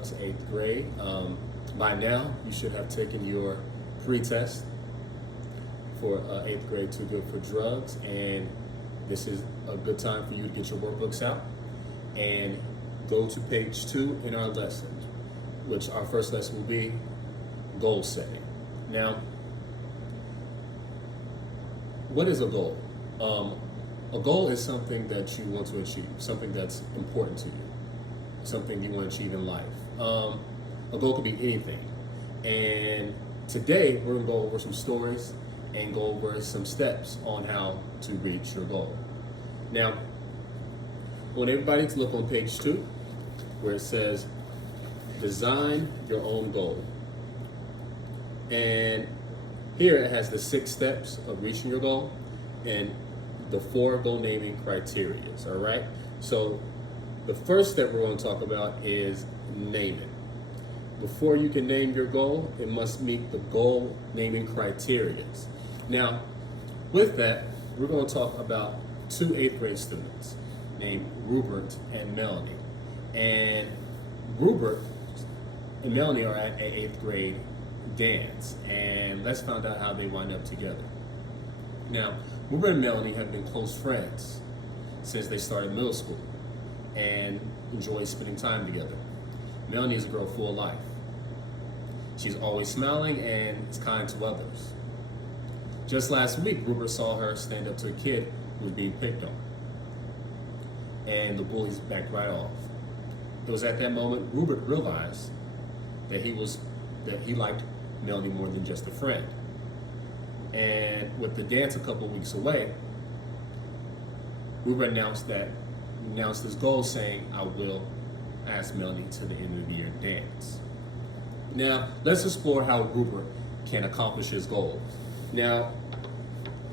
Drugs, 8th grade. By now, you should have taken your pre-test for 8th grade Too Good for Drugs, and this is a good time for you to get your workbooks out and go to page 2 in our lesson, which our first lesson will be goal setting. Now, what is a goal? A goal is something that you want to achieve, something that's important to you, something you want to achieve in life. A goal could be anything. And today we're going to go over some stories and go over some steps on how to reach your goal. Now, I want everybody to look on page 2 where it says design your own goal. And here it has the 6 steps of reaching your goal and the 4 goal naming criteria. All right. So the first step we're going to talk about is name it. Before you can name your goal, it must meet the goal naming criteria. Now, with that, we're going to talk about 2 8th grade students named Rupert and Melanie. And Rupert and Melanie are at an 8th grade dance, and let's find out how they wind up together. Now, Rupert and Melanie have been close friends since they started middle school and enjoy spending time together. Melanie is a girl full of life. She's always smiling and is kind to others. Just last week, Rupert saw her stand up to a kid who was being picked on, and the bullies backed right off. It was at that moment Rupert realized that he liked Melanie more than just a friend. And with the dance a couple weeks away, Rupert announced his goal, saying, "I will ask Melanie to the end of the year dance." Now, let's explore how Rupert can accomplish his goal. Now,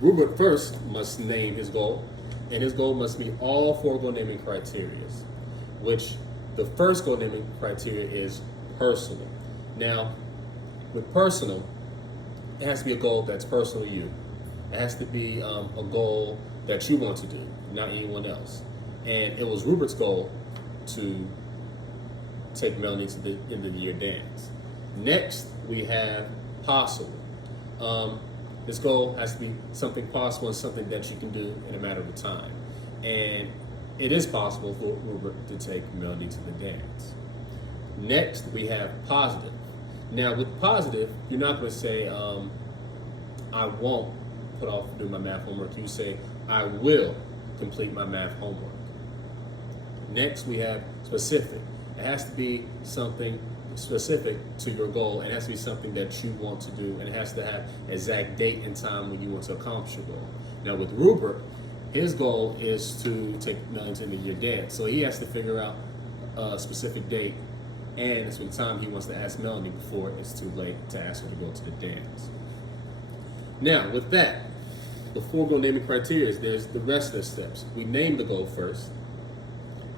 Rupert first must name his goal, and his goal must meet all 4 goal naming criteria, which the first goal naming criteria is personal. Now, with personal, it has to be a goal that's personal to you. It has to be a goal that you want to do, not anyone else. And it was Rupert's goal to take Melanie to the end of the year dance. Next, we have possible. This goal has to be something possible and something that you can do in a matter of time. And it is possible for Rupert to take Melanie to the dance. Next, we have positive. Now, with positive, you're not going to say, I won't put off doing my math homework. You say, I will complete my math homework. Next, we have specific. It has to be something specific to your goal, and it has to be something that you want to do, and it has to have exact date and time when you want to accomplish your goal. Now, with Rupert, his goal is to take Melanie to the year dance, so he has to figure out a specific date and a specific time he wants to ask Melanie before it's too late to ask her to go to the dance. Now, with that, the 4 goal naming criteria, there's the rest of the steps. We named the goal first,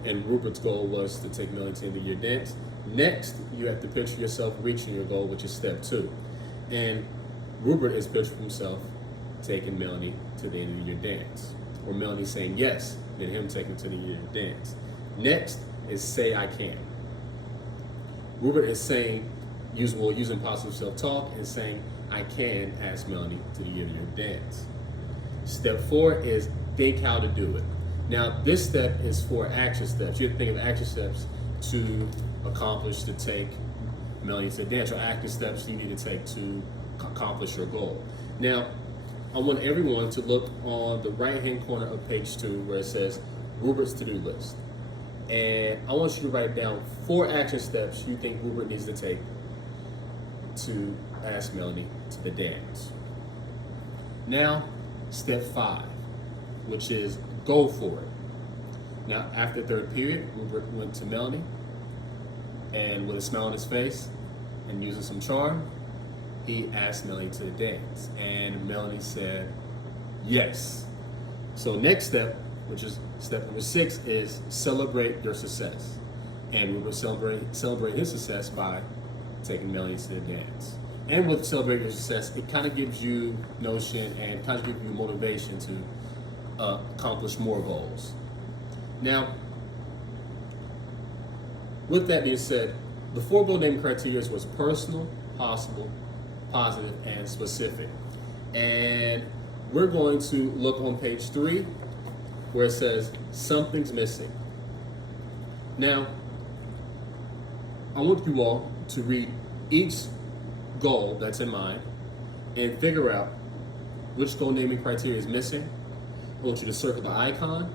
and Rupert's goal was to take Melanie to the end of the year dance. Next, you have to picture yourself reaching your goal, which is step 2. And Rupert is picturing himself taking Melanie to the end of the year dance, or Melanie saying yes, then him taking to the end of the year dance. Next is say I can. Rupert is saying, using positive self-talk and saying, I can ask Melanie to the end of the year dance. Step 4 is think how to do it. Now, this step is for action steps. You have to think of action steps to accomplish, to take Melanie to the dance, or action steps you need to take to accomplish your goal. Now, I want everyone to look on the right-hand corner of page 2 where it says Rupert's to-do list. And I want you to write down 4 action steps you think Rupert needs to take to ask Melanie to the dance. Now, step 5, which is go for it. Now, after 3rd period, Rupert went to Melanie, and with a smile on his face and using some charm, he asked Melanie to the dance. And Melanie said yes. So next step, which is step number 6, is celebrate your success. And Rupert celebrate his success by taking Melanie to the dance. And with celebrate your success, it kind of gives you notion and kind of gives you motivation to accomplish more goals. Now, with that being said, the four goal naming criteria was personal, possible, positive, and specific. And we're going to look on page 3 where it says something's missing. Now, I want you all to read each goal that's in mind and figure out which goal naming criteria is missing. I want you to circle the icon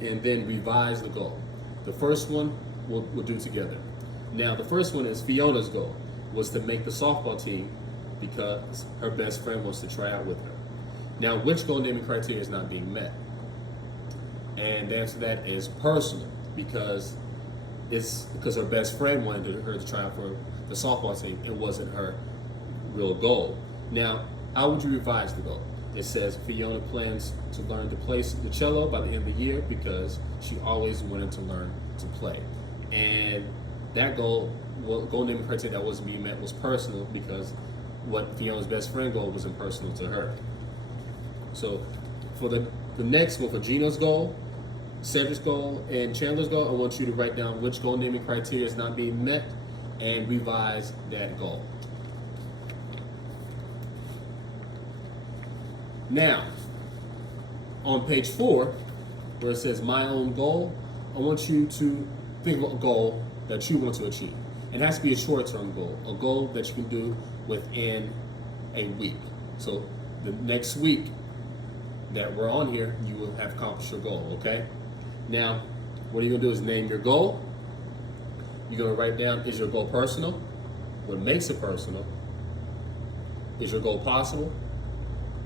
and then revise the goal. The first one we'll do together. Now, the first one is Fiona's goal was to make the softball team because her best friend wants to try out with her. Now, which goal naming criteria is not being met? And the answer to that is personal, because her best friend wanted her to try out for the softball team. It wasn't her real goal. Now, how would you revise the goal? It says Fiona plans to learn to play the cello by the end of the year because she always wanted to learn to play. And that goal naming criteria that wasn't being met was personal, because what Fiona's best friend goal was impersonal to her. So for the next one, for Gina's goal, Cedric's goal, and Chandler's goal, I want you to write down which goal naming criteria is not being met and revise that goal. Now, on page 4, where it says my own goal, I want you to think of a goal that you want to achieve. It has to be a short-term goal, a goal that you can do within a week. So the next week that we're on here, you will have accomplished your goal, okay? Now, what you're gonna do is name your goal. You're gonna write down, is your goal personal? What makes it personal? Is your goal possible?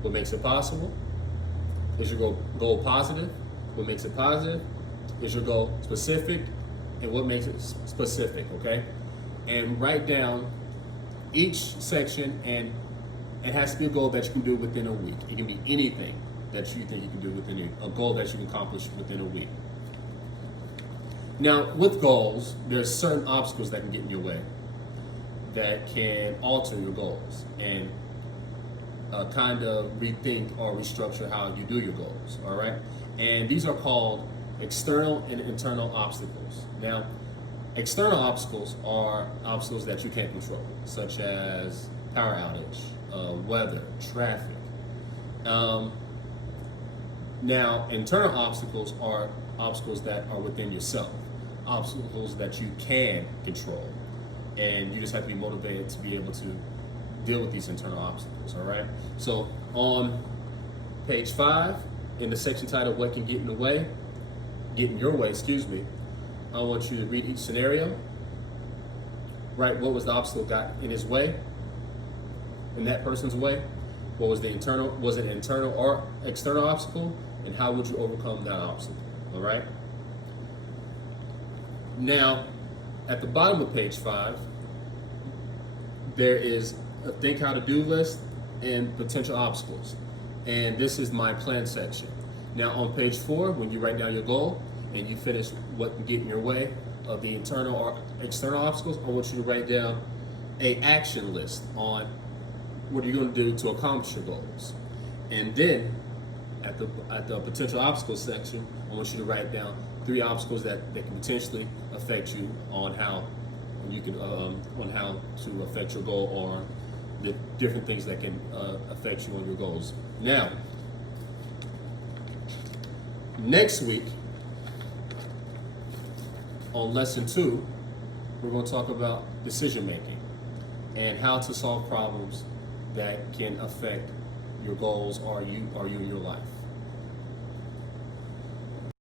What makes it possible? Is your goal positive? What makes it positive? Is your goal specific? And what makes it specific, okay? And write down each section, and it has to be a goal that you can do within a week. It can be anything that you think you can do within a goal that you can accomplish within a week. Now, with goals, there's certain obstacles that can get in your way that can alter your goals and kind of rethink or restructure how you do your goals, all right? And these are called external and internal obstacles. Now, external obstacles are obstacles that you can't control, such as power outage, weather, traffic. Now, internal obstacles are obstacles that are within yourself, obstacles that you can control, and you just have to be motivated to be able to deal with these internal obstacles, all right? So on page 5, in the section titled What Can Get in Your Way, I want you to read each scenario, write what was the obstacle got in his way, in that person's way, what was it internal or external obstacle, and how would you overcome that obstacle, all right? Now, at the bottom of page 5, there is a think how to do list and potential obstacles. And this is my plan section. Now on page 4, when you write down your goal and you finish what can get in your way of the internal or external obstacles, I want you to write down a action list on what you're going to do to accomplish your goals. And then at the potential obstacles section, I want you to write down 3 obstacles that can potentially affect you on how to affect your goal, or the different things that can affect you on your goals. Now, next week on lesson 2, we're going to talk about decision making and how to solve problems that can affect your goals or you in your life.